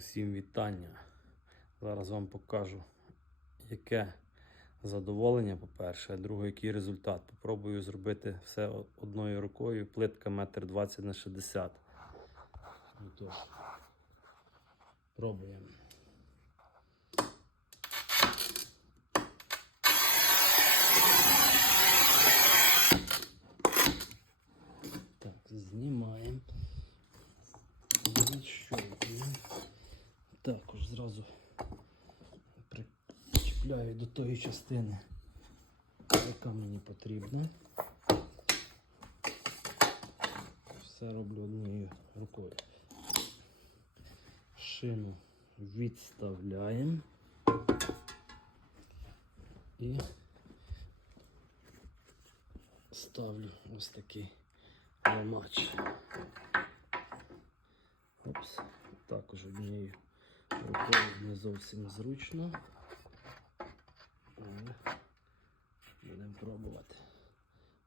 Усім вітання. Зараз вам покажу, яке задоволення, по-перше, а друге, який результат. Попробую зробити все одною рукою. Плитка 1,20 на 60 Ну, Пробуємо. Так, знімаємо. Відщолкуємо. Також зразу причіпляю до тої частини, яка мені потрібна. Все роблю однією рукою. Шину відставляємо і ставлю ось такий ламач. Опс, також однією рукою не зовсім зручно. Але будемо пробувати.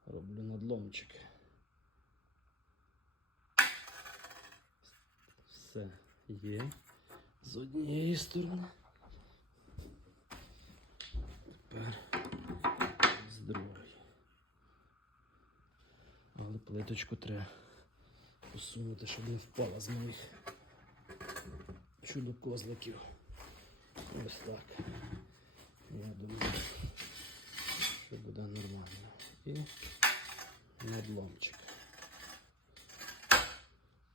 Роблю надломчик. Все є з однієї сторони. Тепер з другої. Але плиточку треба посунути, щоб не впала з моїх чудо-козликів. Ось так. Я думаю, що буде нормально. І надломчик.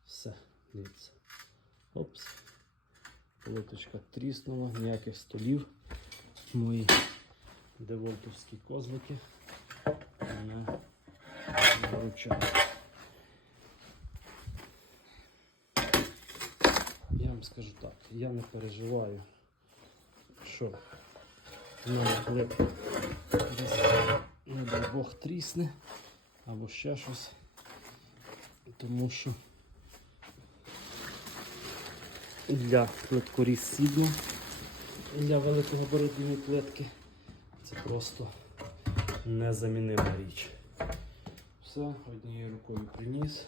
Все, дивіться. Опс. Плиточка тріснула, ніяких столів. Мої девольтовські козлики мене виручають. Я вам скажу так, я не переживаю, що в мене десь, не дай Бог, трісне або ще щось. Тому що для плиткоріз сідно, для великогабаритної плитки це просто незамінима річ. Все, однією рукою приніс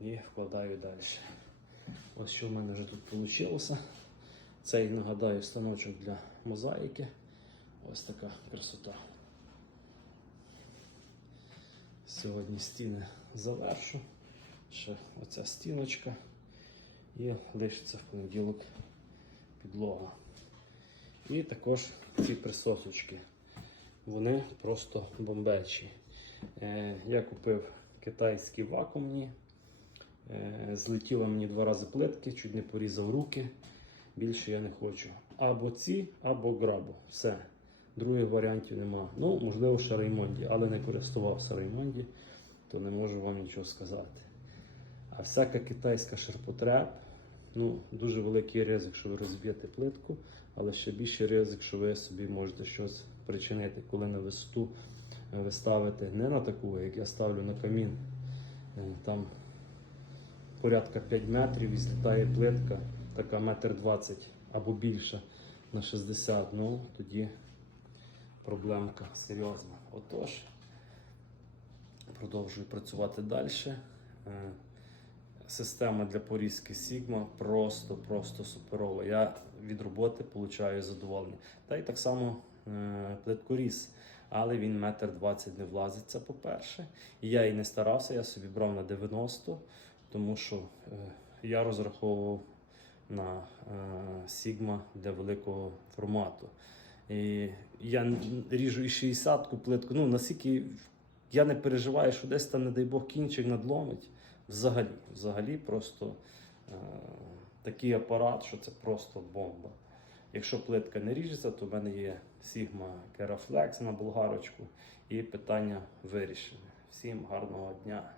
і вкладаю далі. Ось що в мене вже тут вийшло. Цей, нагадаю, станочок для мозаїки. Ось така красота. Сьогодні стіни завершу. Ще оця стіночка. І лишиться в понеділок підлога. І також ці присосочки. Вони просто бомбечі. Е, я купив китайські вакуумні. Е, Злетіло мені два рази плитки, чуть не порізав руки. Більше я не хочу. Або ці, або грабу. Все. Других варіантів нема. Ну, можливо, ще Реймонді, але не користувався Реймонді, то не можу вам нічого сказати. А всяка китайська ширпотреб, ну, дуже великий ризик, що ви розб'єте плитку, але ще більший ризик, що ви собі можете щось причинити, коли на висоту е, ви ставите не на таку, як я ставлю на камін. е, Там порядка 5 метрів і злітає плитка, така метр 20 або більше на 60, ну тоді проблемка серйозна. Отож, продовжую працювати далі. Е, Система для порізки Sigma просто-просто суперова. Я від роботи отримую задоволення. Та й так само е, плиткоріз, але він метр двадцять не влазить, це по-перше. І я і не старався, я собі брав на 90, тому що е, я розраховував на е, Sigma для великого формату. І я ріжу і 60-ку плитку. Ну, наскільки я не переживаю, що десь там, не дай Бог, кінчик надломить. Взагалі, взагалі просто е, такий апарат, що це просто бомба. Якщо плитка не ріжеться, то в мене є Sigma Keraflex на болгарочку і питання вирішене. Всім гарного дня!